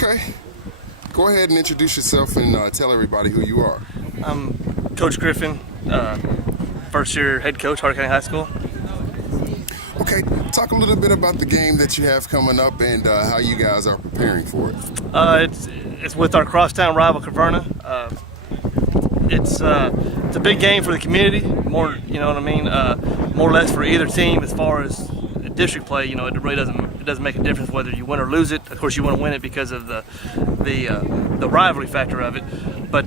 Okay. Go ahead and introduce yourself and tell everybody who you are. I'm Coach Griffin, first-year head coach, Hart High School. Okay, talk a little bit about the game that you have coming up and how you guys are preparing for it. It's with our crosstown rival, Caverna. It's a big game for the community. More, you know what I mean. More or less for either team as far as district play. You know, it really doesn't make a difference whether you win or lose it. Of course, you want to win it because of the rivalry factor of it. But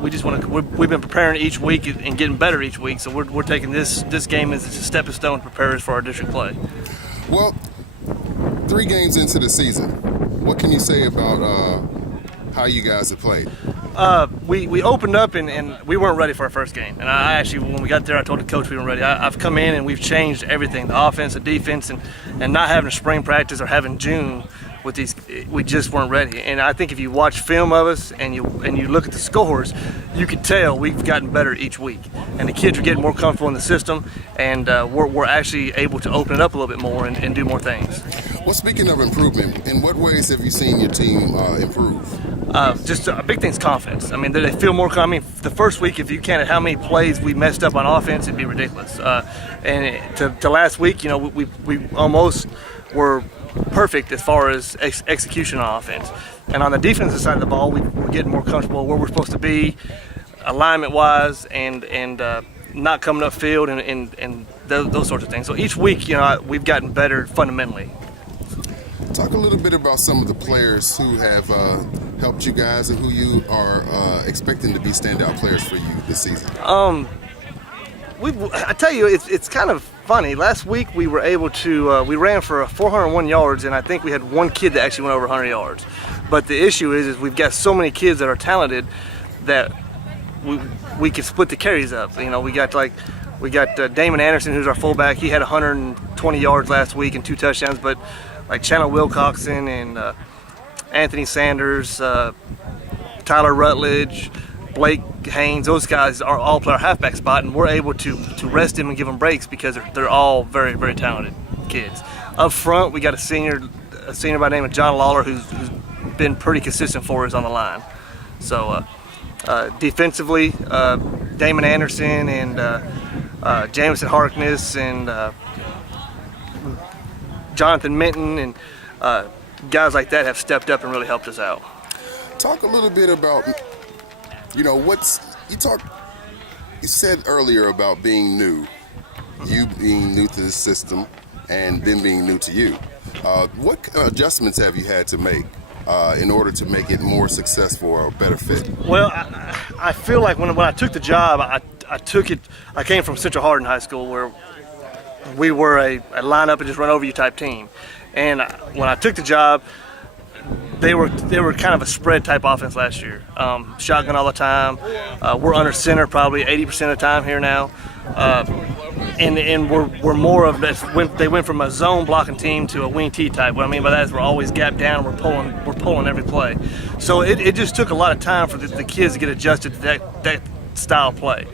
we've been preparing each week and getting better each week. So we're taking this game as a stepping stone to prepare us for our district play. Well, 3 games into the season, what can you say about how you guys have played? We opened up and we weren't ready for our first game. And I actually, when we got there, I told the coach we weren't ready. I've come in and we've changed everything, the offense, the defense, and not having a spring practice or having June with these, we just weren't ready. And I think if you watch film of us and you look at the scores, you could tell we've gotten better each week. And the kids are getting more comfortable in the system, and we're actually able to open it up a little bit more and do more things. Well, speaking of improvement, in what ways have you seen your team improve? Just a big thing's confidence. I mean, they feel more. I mean, the first week, if you counted how many plays we messed up on offense, it'd be ridiculous. And to last week, you know, we almost were perfect as far as execution on offense. And on the defensive side of the ball, we're getting more comfortable where we're supposed to be, alignment-wise, and not coming up field and those sorts of things. So each week, you know, we've gotten better fundamentally. Talk a little bit about some of the players who have helped you guys and who you are expecting to be standout players for you this season. I tell you, it's kind of funny. Last week we were able to, we ran for 401 yards, and I think we had one kid that actually went over 100 yards. But the issue is we've got so many kids that are talented that we can split the carries up. You know, we got Damon Anderson, who's our fullback. He had 120 yards last week and 2 touchdowns. But like Chandler Wilcoxon and Anthony Sanders, Tyler Rutledge, Blake Haynes, those guys are all play our halfback spot, and we're able to rest them and give them breaks because they're all very, very talented kids. Up front, we got a senior by the name of John Lawler who's been pretty consistent for us on the line. So defensively, Damon Anderson and Jameson Harkness and Jonathan Minton and guys like that have stepped up and really helped us out. Talk a little bit about, you know, you said earlier about being new, you being new to the system and them being new to you. What adjustments have you had to make in order to make it more successful or a better fit? Well, I feel like when I took the job, I came from Central Hardin High School where we were a line up and just run over you type team. And when I took the job, they were kind of a spread type offense last year. Shotgun all the time. We're under center probably 80% of the time here now. And we're more of this. They went from a zone blocking team to a wing T type. What I mean by that is we're always gapped down. We're pulling every play. So it just took a lot of time for the kids to get adjusted to that style of play.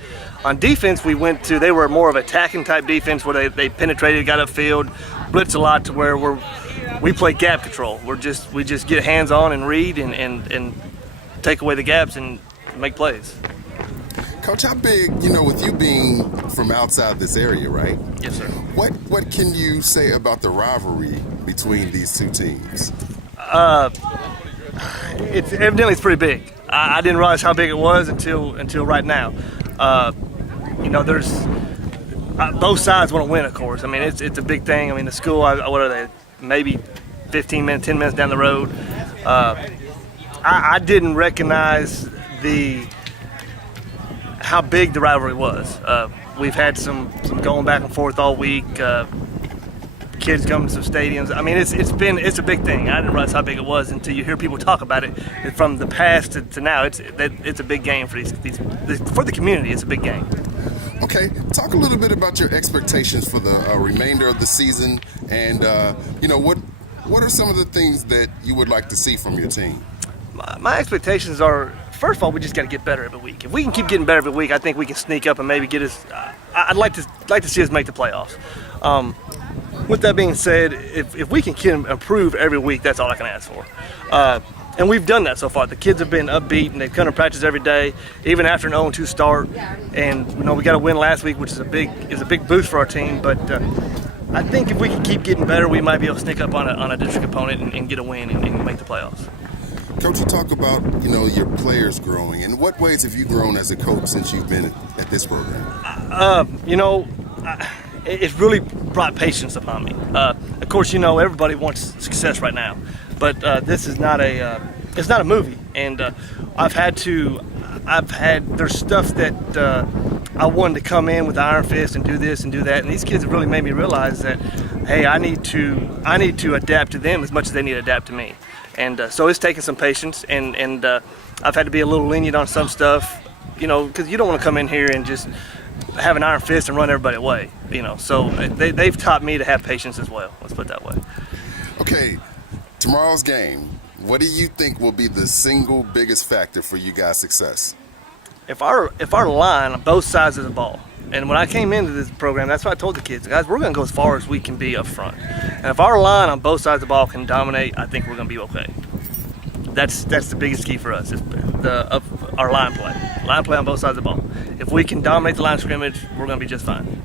On defense, they were more of attacking type defense where they penetrated, got upfield, blitzed a lot to where we play gap control. We just get hands on and read and take away the gaps and make plays. Coach, how big, you know, with you being from outside this area, right? Yes, sir. What can you say about the rivalry between these two teams? It's pretty big. I didn't realize how big it was until right now. You know, there's both sides want to win, of course. I mean, it's a big thing. I mean, the school, what are they? Maybe 10 minutes down the road. I didn't recognize how big the rivalry was. We've had some going back and forth all week. Kids come to some stadiums. I mean, it's a big thing. I didn't realize how big it was until you hear people talk about it. From the past to now, it's a big game for for the community. It's a big game. Okay, talk a little bit about your expectations for the remainder of the season, and you know, what are some of the things that you would like to see from your team? My expectations are, first of all, we just got to get better every week. If we can keep getting better every week, I think we can sneak up and maybe get us. I'd like to see us make the playoffs. With that being said, if we can improve every week, that's all I can ask for. And we've done that so far. The kids have been upbeat and they come to practice every day, even after an 0-2 start. And we got a win last week, which is a big boost for our team. But I think if we can keep getting better, we might be able to sneak up on a district opponent and get a win and make the playoffs. Coach, you talk about your players growing. In what ways have you grown as a coach since you've been at this program? It's really brought patience upon me. Of course, everybody wants success right now, but this is not it's not a movie, and there's stuff that I wanted to come in with the iron fist and do this and do that, and these kids have really made me realize that, hey, I need to adapt to them as much as they need to adapt to me, and so it's taken some patience, and I've had to be a little lenient on some stuff, because you don't want to come in here and just have an iron fist and run everybody away, So they've taught me to have patience as well. Let's put it that way. Okay, tomorrow's game. What do you think will be the single biggest factor for you guys' success? If our line on both sides of the ball, and when I came into this program, that's what I told the kids, guys, we're going to go as far as we can be up front. And if our line on both sides of the ball can dominate, I think we're going to be okay. That's the biggest key for us, is our line play on both sides of the ball. If we can dominate the line of scrimmage, we're going to be just fine.